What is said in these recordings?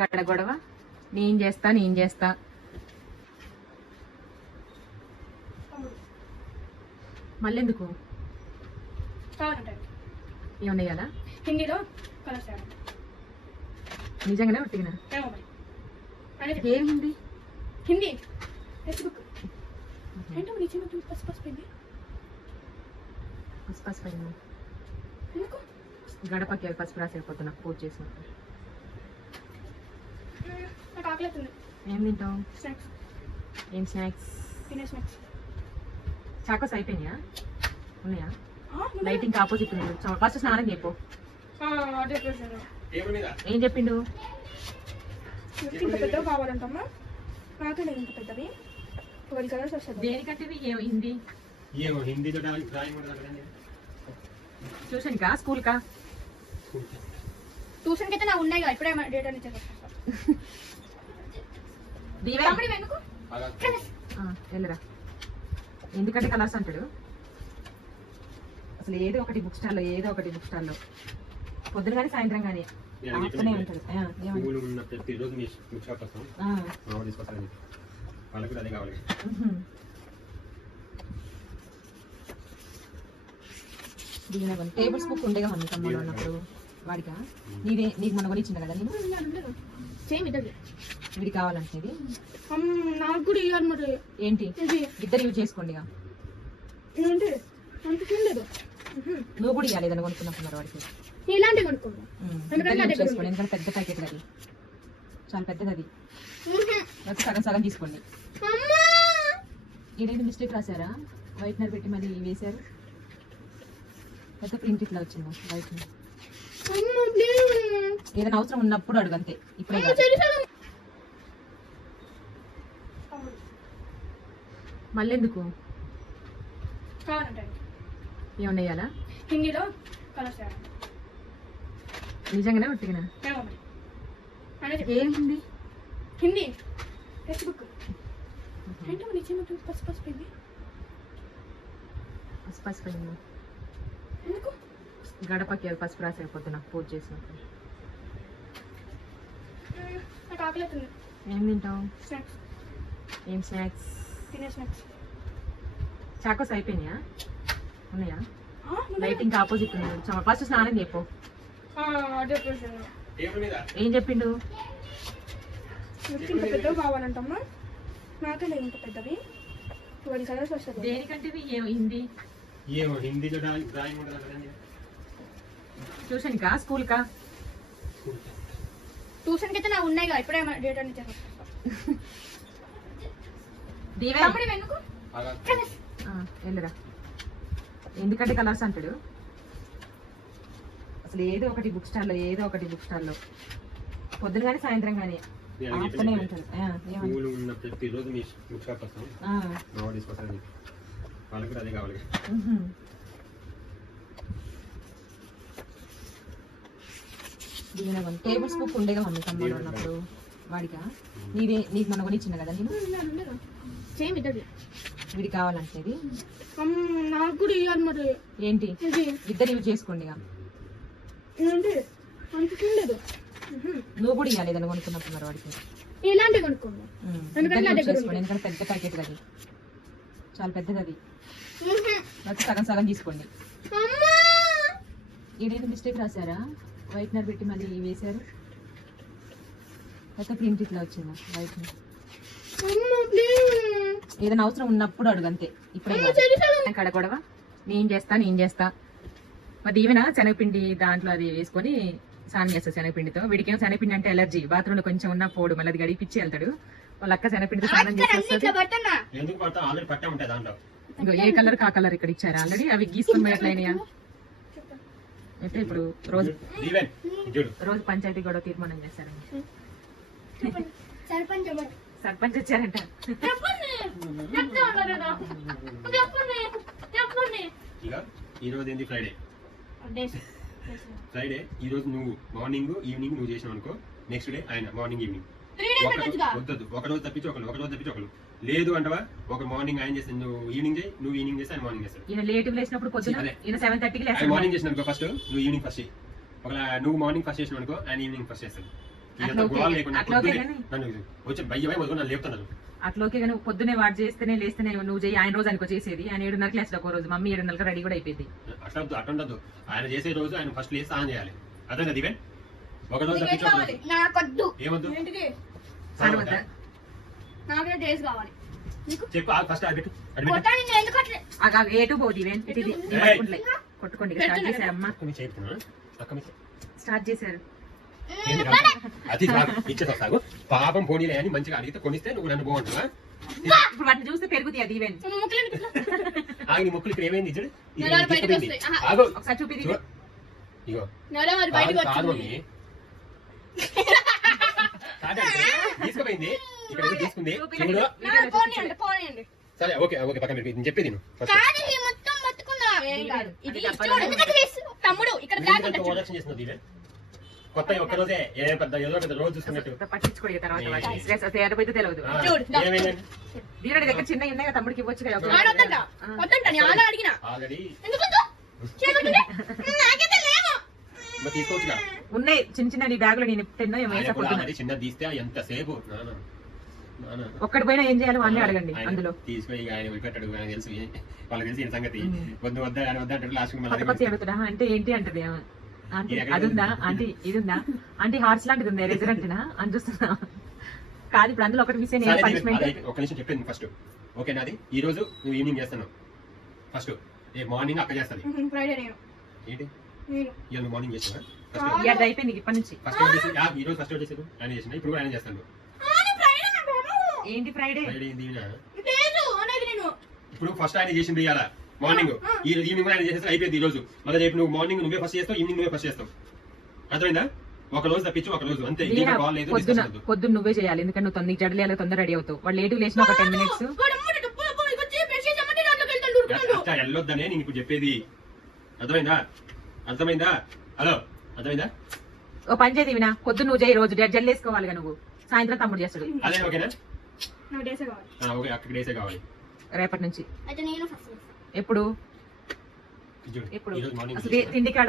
కాడ గొడవ. నేను చేస్తా నేను చేస్తా. మళ్ళీ ఎందుకు ఏమన్నా వేయాలా హిందీలో నిజంగానే అనేది ఏం హిందీ. హిందీ టెక్స్ట్ బుక్ ఏంటో నీ చిన్న పసి పసిపోయింది పసుపు పసుపు అయింది. ఎందుకు? గడపకి పసుపు రాసేపోతున్నా పూజ చేసినప్పుడు నాకు ఆకలి అవుతుంది ఏం తింటాం స్నాక్స్ ఏం స్నాక్స్ తినే స్నాక్స్ చాకోస్ అయిపోయినాయా? ఉన్నాయా? లైటింగ్ ఆపోజిట్ ఫస్ట్ స్నానం చెప్పు ఏం చెప్పిండు? ఇంత పెద్దవి కావాలంటమ్మా. నాకే లేదు ఇంత పెద్దవి. ట్వెల్వ్ కలర్స్ వస్తుంది. దేనికంటే హిందీ? ఏమో హిందీతో డ్రాయింగ్ ట్యూషన్ కా స్కూల్ కా అయితే నా ఉన్నాయి కదా ఇప్పుడే డేటా నుంచి దీవే తమ్ముడు ఎందుకు అలా ఆ, వెళ్ళరా. ఎందుకంటే కలర్స్ అంటాడు. అసలు ఏదో ఒకటి బుక్ స్టాల్లో ఏదో ఒకటి బుక్ స్టాల్లో పొద్దున కానీ సాయంత్రం కానీ ఆపుతూనే ఉంటాడు. వాళ్ళకి కూడా అదే కావాలి. టేబుల్స్ బుక్ ఉండేగా మమ్మీ తమ్ముడు ఉన్నప్పుడు వాడికా? నీదే నీకు మొన్న కొనిచ్చింది కదా నేను వీడి కావాలంటే ఇది నాకు కూడా ఇవ్వాలి మరి. ఏంటి? ఇది. ఇద్దరు యూజ్ చేసుకోండి నువ్వు కూడా ఇవ్వాలి ఏదైనా కొనుక్కున్నప్పుడు వాడికి. కొనుక్కోండి ఎందుకంటే పెద్ద ప్యాకెట్ అది. చాలా పెద్దది అది. సగం సగం తీసుకోండి. ఇదేంటి మిస్టేక్ రాశారా? వైట్నర్ పెట్టి మరి వేశారు? పెద్ద ప్రింట్ ఇట్లా వచ్చింది వైట్ అమ్మ ప్లీజ్ ఏదైనా అవసరం ఉన్నప్పుడు అడుగు అంతే. ఇప్పుడే మళ్ళీ ఎందుకు ఏమన్నా వేయాలా హిందీలో కలర్స్ నిజంగానే అనేది ఏం హిందీ? హిందీ. టెక్స్ట్ బుక్ ఏంటో నీ చిన్న పసి పసిపోయింది పసుపు పసుపు అయింది. ఎందుకు? గడపకి పసుపు రాసేపోతున్నా పూజ చేసినప్పుడు. నాకు ఆకలి ఏం తింటాం స్నాక్స్. ఏం స్నాక్స్? తినే స్నాక్స్ చాకోస్ అయిపోయినాయా? ఉన్నాయా? లైటింగ్ ఆపోజిట్ ఫస్ట్ స్నానం చెప్పు ఏం చెప్పిండు? ఇంత పెద్దవి కావాలంటమ్మా. నాకే లేదు ఇంత పెద్దవి ట్వెల్వ్ కలర్స్ వస్తుంది. దేనికంటే హిందీ. హిందీతో డ్రాయింగ్ ట్యూషన్ కా స్కూల్ కా ట్యూషన్కి అయితే నా ఉన్నాయి కదా ఇప్పుడే డేటా నుంచి దీవే తమ్ముడు ఎందుకు అలా ఆ, వెళ్ళరా. ఎందుకంటే కలర్స్ అంటాడు. అసలు ఏదో ఒకటి బుక్ స్టాల్లో ఏదో ఒకటి బుక్ స్టాల్లో పొద్దున కానీ సాయంత్రం కానీ కూడా అవన్నీ టేబుల్స్ బుక్ ఉండేగా మమ్మీ తమ్ముడు ఉన్నప్పుడు వాడికా? నీదే నీకు మొన్న కొనిచ్చింది కదా నేను? సేమ్ ఇద్దరు వీడి కావాలంటే ఇది? నాకు కూడా ఇవ్వాలి మరి. ఏంటి? ఇది. ఇద్దరు యూజ్ చేసుకోండి ఇక. నువ్వు కూడా ఇవ్వాలి ఏదైనా కొనుక్కున్నప్పుడు మరి వాడికి. ఇలాంటివి కొనుక్కోండి ఎందుకంటే పెద్ద ప్యాకెట్ అది. చాలా పెద్దది అది. సగం సగం తీసుకోండి. ఏదైనా మిస్టేక్ రాశారా? వైట్నర్ పెట్టి మళ్ళీ వేశారు? లేకపోతే ప్రింట్ ఇట్లా వచ్చిందా? వైట్ అమ్మ ప్లీజ్ ఏదైనా అవసరం ఉన్నప్పుడు అడుగు అంతే. ఇప్పుడే. కాడ గొడవ. నేను చేస్తా నేను చేస్తా. మరి దీవెన శనగపిండి దాంట్లో అది వేసుకొని స్నానం చేస్తా శనగపిండితో. వీడికేమో శనగపిండి అంటే ఎలర్జీ బాత్రూంలో కొంచెం ఉన్న పోడు మళ్ళీ అది గడిపిచ్చి వెళ్తాడు. వాళ్ళ అక్క శనగపిండితో స్నానం చేసి వస్తుంది. పడుతున్నా. ఎందుకు పడతాం? ఆల్రెడీ పట్టే ఉంటాయి దాంట్లో. ఇంకో ఏ కలర్ కా కలర్ ఇక్కడ ఇచ్చారు? ఆల్రెడీ అవి గీసుకొని పోయి ఎట్లా అయినాయా? అయితే ఇప్పుడు రోజు రోజు పంచాయతీ గొడవ తీర్మానం చేశారండి సర్పంచ్ వచ్చారంట. ఈ రోజు ఏంది ఫ్రైడే ఫ్రైడే ఈ రోజు నువ్వు మార్నింగ్ ఈవినింగ్ నువ్వు చేసావు అనుకో నెక్స్ట్ డే ఆయన మార్నింగ్ ఈవినింగ్ డేస్ ఒక ఒక రోజు తప్పించి ఒకరు ఒక రోజు తప్పించి ఒకరు లేదు అంటవా? ఒక మార్నింగ్ ఆయన చేస్తాను నువ్వు ఈవినింగ్ చేయి నువ్వు ఈవినింగ్ చేస్తే ఆయన మార్నింగ్ చేస్తాడు. ఈయన లేట్ లేచినప్పుడు పొద్దున అదే. ఈయన సెవెన్ థర్టీకి ఆయన లేస్తాడు. మార్నింగ్ చేసిన ఫస్ట్ నువ్వు ఈవినింగ్ ఫస్ట్ చేయి. ఒకవేళ నువ్వు మార్నింగ్ ఫస్ట్ చేసిన అనుకో ఆయన ఈవినింగ్ ఫస్ట్ చేస్తాడు. వచ్చి లేపుతున్నారు. అట్లోకే కానీ పొద్దునే వాడు చేస్తేనే లేస్తేనే నువ్వు చేయి. ఆయన రోజు అనుకో చేసేది. ఆయన ఏడున్నర క్లాస్ ఒక రోజు. మమ్మీ ఏడున్నరకు రెడీ కూడా అయిపోయింది. అట్లా వద్దు, అట్లా ఉండదు ఆయన చేసే రోజు ఆయన ఫస్ట్ లేసి స్నానం చేయాలి. అదే కదా ఇవే ఒక రోజు. నాకొద్దు. ఏమొద్దు? నాకు కావాలి. చెప్పు ఫస్ట్ ఏటు పోదు ఇవేం. కొట్టుకోండి స్టార్ట్ చేశారు అమ్మ. స్టార్ట్ చేశారు? అది కాదు ఇచ్చేస్తా సాగు. పాపం పోనీలే అని మంచిగా అడిగితే కొనిస్తే నువ్వు నన్ను బాగుంటున్నా ఇప్పుడు వాటిని చూస్తే పెరుగుతాయి అది ఈవెన్ ఆగి నీ ముక్కులు ఇక్కడ ఏమైంది చూడు. ఆగు. ఒకసారి చూపి. ఇగో. కాదు తీసుకుపోయింది. ఇక్కడ తీసుకుంది. చూడు. సరే ఓకే ఓకే పక్కన పెట్టి. చెప్పేది? తమ్ముడు ఇక్కడ బ్లాక్ ఉంటుంది చూడు. ఓవరాక్షన్ చేస్తున్నావు దీవె కొత్త ఒక్క రోజే ఏ పెద్ద ఏదో పెద్ద రోజు చూసుకున్నట్టు. తర్వాత తెలియదు. దీని దగ్గర చిన్న ఉన్నాయి తమ్ముడికి ఇవ్వచ్చు ఉన్నాయి చిన్న చిన్న నీ బ్యాగులో నేను తిన్నా ఏమో ఆయన వేసా కూడా పొద్దున్న. మరి చిన్న తీస్తే ఎంతసేపు ఒక్కడి పోయినా ఏం చేయాలి అన్నీ అడగండి అందులో. తీసుకొని ఆయన పెట్టాడు తెలుసు. వాళ్ళకి తెలిసి సంగతి. వద్దు వద్ద ఆయన లాస్ట్ అడుగుతున్నా అంటే ఏంటి అంటది. ఆంటీ ఇది ఎక్కడ అది ఉందా ఉంది? ఆంటీ ఇది ఉందా ఆంటీ హార్స్ లాంటిది ఉందా? రెజరెంట్నా అని చూస్తున్నా. కాదు ఇప్పుడు అందులో ఒకటి మిస్ అయిన పనిష్మెంట్ ఒక నిమిషం చెప్పేది ఫస్ట్ ఓకేనా అది ఈ రోజు నువ్వు ఈవినింగ్ చేస్తున్నావు. ఫస్ట్ రేపు మార్నింగ్ అక్క చేస్తుంది. ఫ్రైడే నేను. ఏంటి? నేను. ఇవాళ నువ్వు మార్నింగ్ చేస్తావా ఆ. ఫస్ట్ ఇయర్ అయిపోయింది ఇప్పటి నుంచి. ఫస్ట్ ఏం చేసి ఈ రోజు ఫస్ట్ చేసాడు ఆయన చేసిన ఇప్పుడు కూడా ఆయన చేస్తాను ఏంటి ఫ్రైడే ఫ్రైడే ఏంది ఈవినా? లేదు అనేది నేను. ఇప్పుడు ఫస్ట్ ఆయన చేసింది ఇవాళ మార్నింగ్ ఈ ఈవినింగ్ కూడా ఆయన చేసేసి అయిపోయింది ఈ రోజు. మళ్ళీ రేపు నువ్వు మార్నింగ్ నువ్వే ఫస్ట్ చేస్తావు ఈవినింగ్ నువ్వే ఫస్ట్ చేస్తావు. అర్థమైందా? ఒక రోజు తప్పించు ఒక రోజు. అంతే కాల్ లేదు పొద్దున discussion వద్దు. పొద్దున్న నువ్వే చేయాలి ఎందుకంటే నువ్వు తొందర జడలేయాలి తొందర రెడీ అవుతావు. వాళ్ళు లేటు లేచిన ఒక టెన్ మినిట్స్ అట్లా వెళ్ళొద్దనే నేను ఇప్పుడు చెప్పేది. అర్థమైందా? అర్థమైందా? హలో అర్థమైందా? ఓ పని చేయి వినా పొద్దున్న నువ్వు చేయి రోజు జల్లు వేసుకోవాలి నువ్వు. సాయంత్రం తమ్ముడు చేస్తాడు. అదే ఓకేనా? ఆ, ఓకే అక్కడ డేసే కావాలి. రేపటి నుంచి. అయితే నేను ఫస్ట్ ఎప్పుడు? మార్నింగ్ అసలు తిండి కాడ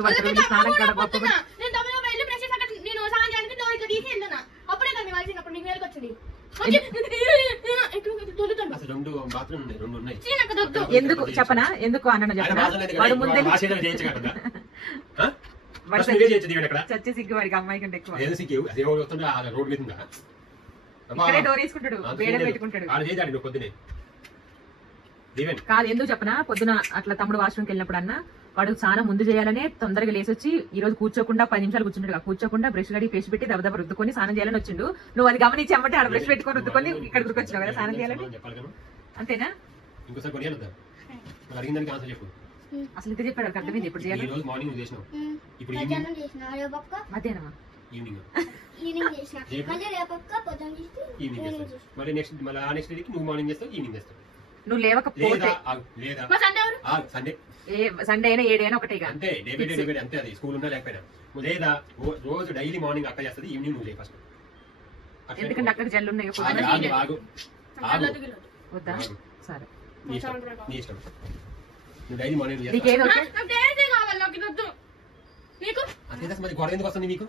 పడతారు స్నానం కాడ గొప్ప ఎందుకు? చెప్పనా? ఎందుకు అన్న చెప్పనా? వాడు ముందే చచ్చే సిగ్గు వాడికి అమ్మాయి కంటే ఎక్కువ. డోర్ వేసుకుంటాడు వేడే. పెట్టుకుంటాడు ఆడ చేశాడు నువ్వు పొద్దునే దీవెన్ కాదు ఎందుకు చెప్పనా? పొద్దున అట్లా తమ్ముడు వాష్రూమ్కి వెళ్ళినప్పుడు అన్న వాడు చాలా ముందు చేయాలనే తొందరగా లేసి వచ్చి ఈ రోజు కూర్చోకుండా పది నిమిషాలు కూర్చుంటాడు కదా, కూర్చోకుండా బ్రష్ గడి పేసి పెట్టి దెబ్బ రుద్దుకొని స్నానం చేయాలని వచ్చిండు. నువ్వు అది గమనించి అమ్మటే ఆడ బ్రష్ పెట్టుకొని రుద్దుకొని ఇక్కడ గురికొచ్చినావు కదా స్నానం చేయాలని? అంతేనా? అసలు ఇంత చెప్పాడు అర్థమైంది ఇప్పుడు ఈ చేయాలి రోజు మార్నింగ్ మధ్యాహ్నమా? ఈవినింగ్ నెక్స్ట్ మళ్ళీ నెక్స్ట్ నువ్వు ఈవినింగ్ చేస్తావు. నువ్వు లేవకపోతే. సండే ఎవరు? ఆ సండే. ఏ సండే అయినా ఏడైనా ఒకటేగా అంతే అంతే అది స్కూల్ ఉన్నా లేకపోయినా. లేదా రోజు డైలీ మార్నింగ్ అక్క చేస్తుంది ఈవినింగ్ నువ్వు ఫస్ట్ ఎందుకంటే అక్కడ జల్లు ఉన్నాయి. వద్దా. సరే. నీ ఇష్టం. నీ ఇష్టం. నువ్వు డైలీ మార్నింగ్ నీకు అదే మరి గొడవ ఎందుకు వస్తుంది మీకు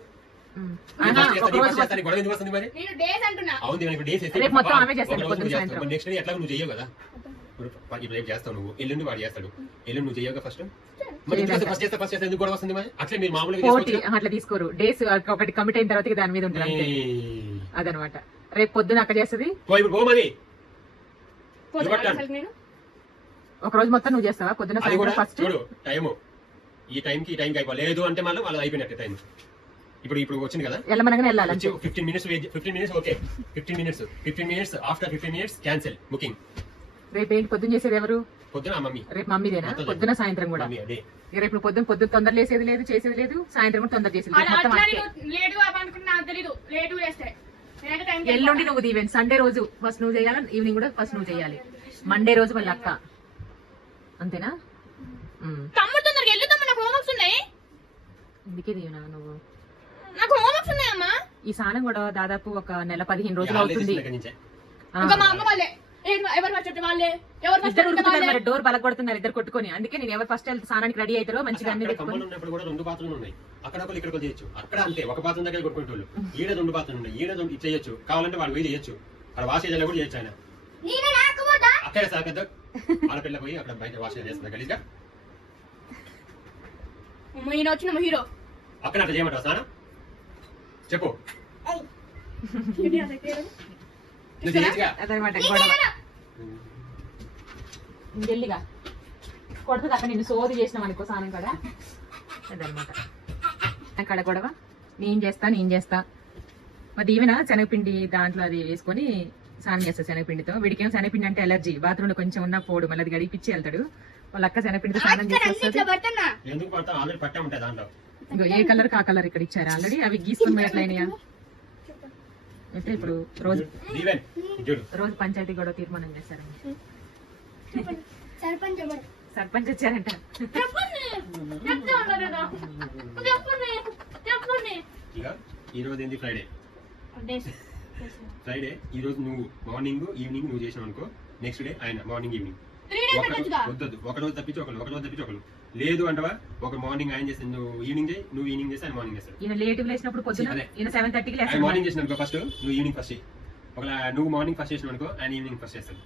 నెక్స్ట్ డే ఎట్లా నువ్వు చెయ్యవు కదా. ఇప్పుడు రేపు చేస్తావు నువ్వు. ఎల్లుండి వాడు చేస్తాడు. ఎల్లుండి నువ్వు చెయ్యవు ఫస్ట్ మరి చేయలేదు. ఫస్ట్ చేస్తా ఫస్ట్ చేస్తా ఎందుకు గొడవ వస్తుంది మరి? అట్లే మీరు మామూలుగా పోటీ చేసుకోవచ్చు? అట్లా తీసుకోరు. డేస్ ఒకటి కమిట్ అయిన తర్వాత దాని మీద అదనమాట. రేపు పొద్దున అక్క చేస్తుంది? ఒక రోజు మొత్తం నువ్వు చేస్తావా? పొద్దున ఫస్ట్ టైము. ఈ టైంకి ఈ టైంకి అయిపోవాలి లేదు అంటే మళ్ళీ వాళ్ళు అయిపోయినట్టే టైం ఇప్పుడు ఇప్పుడు వచ్చింది కదా? వెళ్ళమనగానే వెళ్ళాలి fifteen minutes fifteen minutes okay fifteen minutes fifteen minutes after fifteen minutes cancel booking రేపు ఏంటి? పొద్దున చేసేది ఎవరు? పొద్దున మమ్మీ. రేపు మమ్మీదేనా? పొద్దున సాయంత్రం కూడా. రేపు నువ్వు పొద్దున పొద్దున తొందర లేసేది లేదు చేసేది లేదు సాయంత్రం కూడా తొందర చేసేది మొత్తం ఎల్లుండి నువ్వు దీవెన్. సండే రోజు ఫస్ట్ నువ్వు చేయాలి ఈవినింగ్ కూడా ఫస్ట్ నువ్వు చేయాలి. మండే రోజు మళ్ళీ అక్క. అంతేనా. తమ్ముడు తొందరగా వెళ్ళు తమ్ముడు నాకు హోంవర్క్స్ ఉన్నాయి. అందుకే దీవెన నువ్వు? నాకు హోంవర్క్స్ ఉన్నాయమ్మా. ఈ స్నానం కూడా దాదాపు ఒక నెల పదిహేను రోజులు అవుతుంది. దగ్గర నుంచే ఆ. ఇంకా మా అమ్మ వాళ్ళే. ఏ- ఎవరు ఫస్ట్ వాళ్ళే? ఎవరు ఇద్దరు మరి డోర్ బలకొడుతున్నారు ఇద్దరు కొట్టుకొని. అందుకే నేను ఎవరు ఫస్ట్ వెళ్తే స్నానానికి రెడీ అవుతారో మంచిగా అన్ని పెట్టుకొని. ఉన్నప్పుడు కూడా రెండు బాత్రూమ్లు ఉన్నాయి. అక్కడ ఒకరు ఇక్కడ ఒకరు చేయొచ్చు. అక్కడ అంతే ఒక బాత్రూమ్ దగ్గర కొట్టుకుంటూ ఈడ రెండు బాత్రూమ్ ఉన్నాయి. ఈడ రెండు చేయొచ్చు కావాలంటే వాళ్ళు పోయి చేయొచ్చు. అక్కడ వాష్ ఏరియాలో కూడా చేయొచ్చు ఆయన. అక్కడే సార్ పెద్ద. ఆడపిల్ల పోయి అక్కడ బయట వాష్ చేస్తున్నా గలీజ్గా. ఈయన వచ్చిన హీరో. అక్కడ అట్లా చేయమంటావు స్నానం చెప్పు. అదనమాట జల్లిగా కొడుతుంది అక్కడ నిన్ను సోది చేసినాం అనుకో స్నానం కూడా. అదనమాట. అక్కడ గొడవ. నేను చేస్తా నేను చేస్తా. మరి ఈవెన శనగపిండి దాంట్లో అది వేసుకొని స్నానం చేస్తా శనగపిండితో. వీడికేం శనగపిండి అంటే ఎలర్జీ బాత్రూమ్లో కొంచెం ఉన్న పోడు. మళ్ళీ అది గడిపిచ్చి వెళ్తాడు. వాళ్ళ అక్క శనగపిండితో స్నానం చేసి ఇంకో ఏ కలర్ కా కలర్ ఇక్కడ ఇచ్చారు? ఆల్రెడీ అవి గీసుకొని పోయి ఎట్లయినాయా అయితే ఇప్పుడు రోజు రోజు పంచాయతీ గొడవ తీర్మానం చేశారండి. సర్పంచ్ వచ్చారంట. ఈ రోజు ఏంది? ఫ్రైడే ఫ్రైడే ఈ రోజు నువ్వు మార్నింగ్ ఈవినింగ్ నువ్వు చేసినావు అనుకో నెక్స్ట్ డే ఆయన మార్నింగ్ ఈవినింగ్ వద్దొద్దు. ఒక రోజు తప్పించి ఒకరు ఒక రోజు తప్పించి ఒకరు లేదు అంటవా? ఒక మార్నింగ్ ఆయన చేసి నువ్వు ఈవినింగ్ చేయి నువ్వు ఈవినింగ్ చేసి ఆయన మార్నింగ్ చేస్తాడు. ఈయన లేట్ లేచినప్పుడు పొద్దున అదే. ఈయన సెవెన్ థర్టీకి లేస్తాడు మార్నింగ్ చేసిన అనుకో ఫస్ట్ నువ్వు ఈవినింగ్ ఫస్ట్ ఒకవేళ నువ్వు మార్నింగ్ ఫస్ట్ చేసిన అనుకో ఆయన ఈవినింగ్ ఫస్ట్ చేస్తాడు.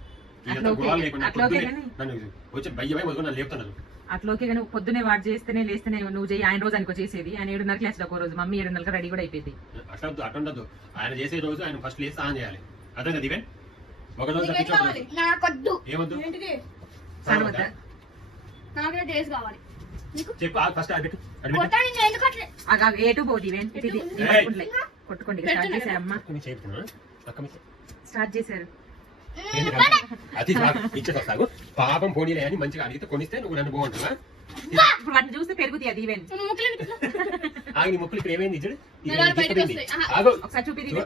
వచ్చి వదులు లేపుతున్నారు. అట్లోకే కానీ పొద్దునే వాడు చేస్తేనే లేస్తేనే నువ్వు చేయి ఆయన రోజు అనుకో చేసేది. ఆయన ఏడున్నర క్లాస్ ఒక రోజు మమ్మీ ఏడున్నరకు రెడీ కూడా అయిపోయింది. అట్లా ఉండదు ఆయన చేసే రోజు ఆయన ఫస్ట్ లేసి స్నానం చేయాలి. అర్థం కదా ఈవెన్ ఒక రోజు ఒక ఏమొద్దు? ఏంటిది స్నానం వద్దా? నాకే డేస్ కావాలి చెప్పు ఫస్ట్ అది పెట్టు అది పెట్టు కొట్టాను నేను ఎందుకు అట్లా ఆగా ఏటు పోదు. కొట్టుకోండి స్టార్ట్ చేశారు అమ్మ చేపుతున్నా స్టార్ట్ చేశారు? అది సాగు పాపం పోనీలే అని మంచిగా అడిగితే కొనిస్తే నువ్వు నన్ను ఇప్పుడు వాటిని చూస్తే పెరుగుతాయి అది ఈవెన్ ముక్కలు ఆగి నీ ముక్కులు ఇక్కడ ఏమైంది చూడు ఒకసారి చూపి ఇగో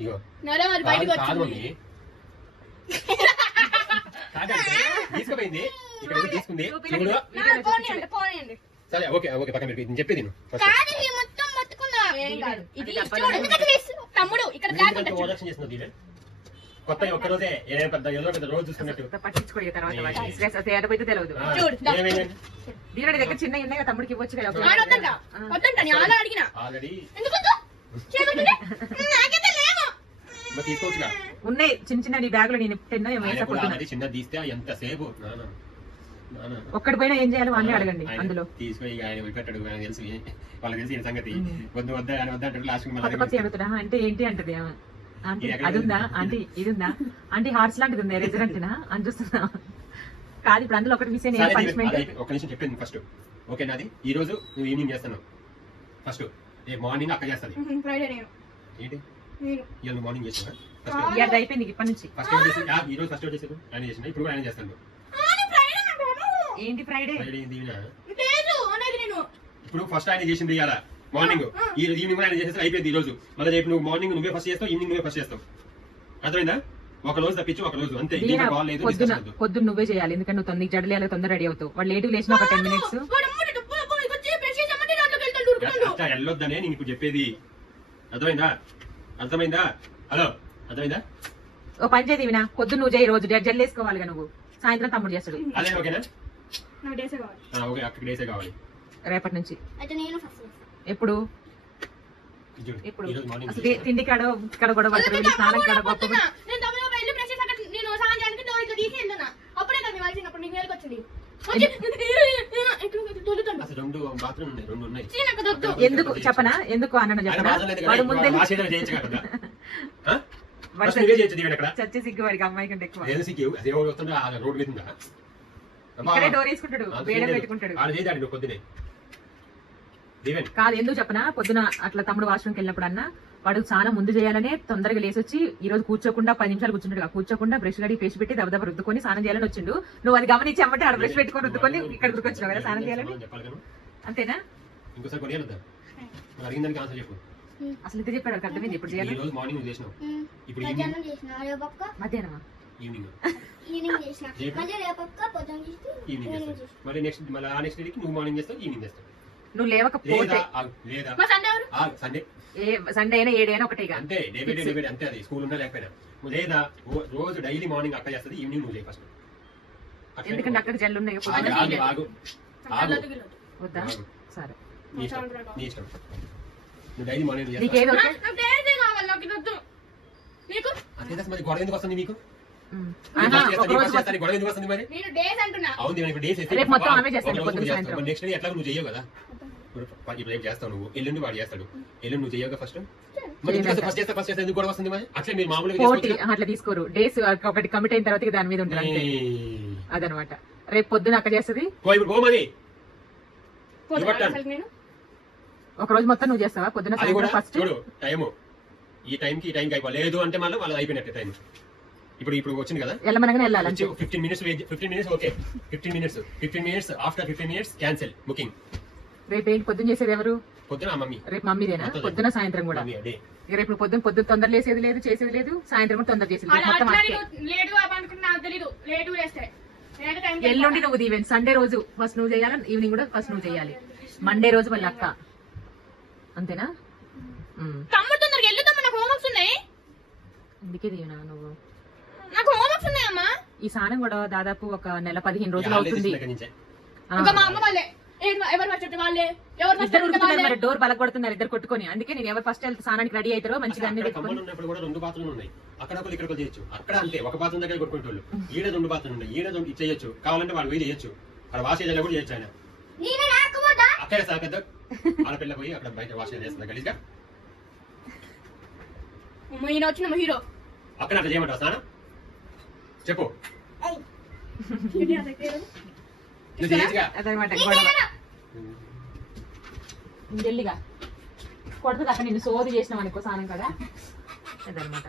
ఇగో నరం అది కాదు బయటకు కాదు వచ్చింది మమ్మీ కాదండి తీసుకుపోయింది ఇక్కడ ఏదో తీసుకుంది? చూడు. నా పోనీయండి పోనీయండి సరే ఓకే ఓకే పక్కన పెట్టి నేను చెప్పేది? తమ్ముడు ఇక్కడ కొత్త ఒక్క రోజే పెద్ద ఏదో పెద్ద రోజు చూసుకున్నట్టు తర్వాత తెలియదు దీని దగ్గర చిన్న ఉన్నాయి తమ్ముడికి ఇవ్వచ్చు కదా ఆల్రెడీ ఉన్నాయి చిన్న చిన్న నీ బ్యాగ్లో నేను ఆల్రెడీ చిన్న తీస్తే ఎంతసేపు ఒక్కడి పైన ఏం చేయాలి వాళ్ళని అడగండి అందులో. తీసుకొని ఆయన ఆయన తెలుసు వాళ్ళకి తెలిసి ఈయన సంగతి. వద్దు వద్ద ఆయన వద్ద అంటాడు లాస్ట్ కొత్త కొత్త అడుగుతున్నా. అంటే ఏంటి? అంటది. ఆంటీ అది ఉందా? ఆంటీ ఇది ఉందా ఆంటీ హార్ట్స్ లాంటిది ఉంది రెసిడెంట్నా అని చూస్తున్నా. కాదు ఇప్పుడు అందులో ఒకటి మిస్ అయిన పనిష్మెంట్ ఒక నిమిషం చెప్పింది ఫస్ట్ ఓకే నాది. ఈ రోజు నువ్వు ఈవినింగ్ చేస్తాను ఫస్ట్ ఏ మార్నింగ్ అక్క చేస్తుంది. ఫ్రైడే నేను. ఏంటి? నేను ఇవాళ మార్నింగ్ అయిపోయింది ఇప్పటి నుంచి. ఫస్ట్ ఈ రోజు ఫస్ట్ ఆయన చేసిన ఇప్పుడు ఆయన చేస్తాను అంటాను ఏంటి ఫ్రైడే? లేదు అనేది నేను. ఇప్పుడు ఫస్ట్ ఆయన చేసింది ఇవాళ మార్నింగ్ ఈ ఈవినింగ్ కూడా ఆయన చేసేసి అయిపోయింది ఈ రోజు మళ్ళీ రేపు నువ్వు మార్నింగ్ నువ్వే ఫస్ట్ చేస్తావు ఈవినింగ్ నువ్వే ఫస్ట్ చేస్తావు. అర్థమైందా? ఒక రోజు తప్పించి ఒక రోజు. అంతే కాల్ లేదు పొద్దున నువ్వే చేయాలి ఎందుకంటే నువ్వు తొందర జడలేయాలి తొందర రెడీ అవుతావు. వాళ్ళు లేటు లేచిన ఒక టెన్ మినిట్స్ ఇక. అట్లా వెళ్ళొద్దనే నేను ఇప్పుడు చెప్పేది. అర్థమైందా? అర్థమైందా? హలో అర్థమైందా? ఓ పని చేయి వినా పొద్దున్న నువ్వు చేయి రోజు జల్లు వేసుకోవాలిగా నువ్వు. సాయంత్రం తమ్ముడు చేస్తాడు. అదే ఓకేనా? ఓకే అక్కడికి డేసే కావాలి. రేపటి నుంచి. అయితే నేను ఫస్ట్ ఎప్పుడు. ఇప్పుడు ఈ రోజు మార్నింగ్ అసలు తి- తిండి కాడ ఇక్కడ గొడవ పడతారు వీళ్ళు స్నానం కాడ గొప్ప ఎందుకు? చెప్పనా? ఎందుకు అన్న చెప్పనా? వాడు ముందే చచ్చి సిగ్గు వాడికి అమ్మాయి కంటే ఎక్కువ. ఇక్కడే డోర్ వేసుకుంటాడు అంత వేడం లేదు. పెట్టుకుంటాడు. ఆడ చేయాలి నువ్వు పొద్దునే దీవెన్. కాదు ఎందుకు చెప్పనా? పొద్దున అట్లా తమ్ముడు వాష్రూమ్కి వెళ్ళినప్పుడు అన్న వాడు చాలా ముందు చేయాలనే తొందరగా లేసి వచ్చి ఈ రోజు కూర్చోకుండా పది నిమిషాలు కూర్చుంటాడు కూర్చోకుండా బ్రష్ గడి పేసి పెట్టి దెబ్బ రుద్దుకొని స్నానం చేయాలని వచ్చిండు. నువ్వు అది గమనించి అమ్మటే ఆడ బ్రష్ పెట్టుకొని రుద్దుకొని ఇక్కడ గుర్తుకొచ్చావు కదా స్నానం చేయాలని? అంతేనా? అసలు ఇది చెప్పాడు అర్థమైంది ఇప్పుడు ఈ చేయాలి మధ్యాహ్నమా? ఈవినింగ్? మళ్ళీ నెక్స్ట్ మళ్ళీ ఆ నెక్స్ట్ డేకి నువ్వు మార్నింగ్ చేస్తావు? ఈవినింగ్ చేస్తావు? నువ్వు లేవకపోతే. సండే సండే ఏ సండే అయినా ఏడైనా ఒకటే. అంతే day by day day by day అంతే అది. స్కూల్ ఉన్నా లేకపోయినా. లేదా? రోజు డైలీ మార్నింగ్ అక్క చేస్తుంది ఈవినింగ్ నువ్వు ఫస్ట్ ఎందుకంటే అక్కడ జల్లు ఉన్నాయి ఆగు. వద్దా. సరే. నీ ఇష్టం. నీ ఇష్టం. నువ్వు డైలీ మార్నింగ్ చేస్తావు? నాకు- నాకు నాకు? నీకు మరి గొడవ ఎందుకు వస్తుంది మీకు నెక్స్ట్ డే ఎట్లా నువ్వు చెయ్యవు కదా? ఇప్పుడు రేపు చేస్తావు నువ్వు ఎల్లుండి వాడు చేస్తాడు. ఎల్లుండి నువ్వు చెయ్యవు ఫస్ట్ మరి చేయను. ఫస్ట్ చేస్తా ఫస్ట్ చేస్తా ఎందుకు గొడవ వస్తుంది మరి? అట్లే మీరు మామూలుగా తీసుకోరు. డేస్ ఒకటి కమిట్ అయిన తర్వాత దాని మీద ఏయ్. అదనమాట. రేపు పొద్దున అక్క చేస్తుంది? ఒక రోజు మొత్తం నువ్వు చేస్తావా? పొద్దున ఫస్ట్ ఈ టైంకి ఈ టైంకి అయిపోవాలి లేదు అంటే మళ్ళీ వాళ్ళు అయిపోయినట్టే టైం ఇప్పుడు ఇప్పుడు వచ్చింది కదా? వెళ్ళమనగానే వెళ్ళాలి అంతే. Fifteen minutes fifteen minutes okay fifteen minutes fifteen minutes after fifteen minutes cancel booking రేపు ఏంటి? పొద్దున చేసేది ఎవరు? పొద్దున మమ్మీ. రేపు మమ్మీదేనా పొద్దున సాయంత్రం కూడా. రేపు పొద్దున పొద్దున తొందర లేసేది లేదు చేసేది లేదు సాయంత్రం కూడా తొందర చేసేది మొత్తం ఎల్లుండి నువ్వు దీవెన్ సండే రోజు ఫస్ట్ నువ్వు చేయాలి ఈవినింగ్ కూడా ఫస్ట్ నువ్వు చేయాలి. మండే రోజు వాళ్ళ అక్క. అంతేనా. తమ్ముడు తొందరగా వెళ్ళు తమ్ముడు నాకు హోంవర్క్స్ ఉన్నాయి. అందుకే దీవెన నువ్వు. నాకు హోంవర్క్స్ ఉన్నాయమ్మా. ఈ సానం కూడా దాదాపు ఒక నెల పదిహేను రోజులు అవుతుంది. ఇంకా మా అమ్మ వాళ్ళే. ఎవరు వాళ్ళే? ఎవరు ఫస్ట్ ఇద్దరు ఉరుకుతున్నారు మరి డోర్ కొట్టుకొని. అందుకే నేను ఎవరు ఫస్ట్ వెళ్తే స్నానానికి రెడీ అవుతారో మంచిగా అన్ని అక్కడ పెట్టుకొని. ఖమ్మం ఉన్నప్పుడు కూడా రెండు బాత్రూమ్లు ఉన్నాయి. అక్కడ ఒకరు ఇక్కడ చేయొచ్చు. అక్కడ అంతే. ఒక బాత్రూమ్ దగ్గర ఈడ రెండు బాత్రూమ్ ఉన్నాయి. ఈడ రెండు చేయొచ్చు కావాలంటే వాళ్ళు పోయి చేయొచ్చు. అక్కడ వాష్ ఏరియాలో కూడా చేయొచ్చు ఆయన. నేనే రాకపోతా అక్కడ సార్ పెద్ద ఆడపిల్ల పోయి అక్కడ బయట వాష్ చేస్తుంది గలీజ్గా? అమ్మ, ఈయన వచ్చిన హీరో. అక్కడ అట్లా స్నానం? చెప్పు. అదనమాట గొడవ. జల్లిగా. కొడుతుంది అక్కడ నిన్ను సోది చేసినాం అనుకో స్నానం కదా. అదనమాట.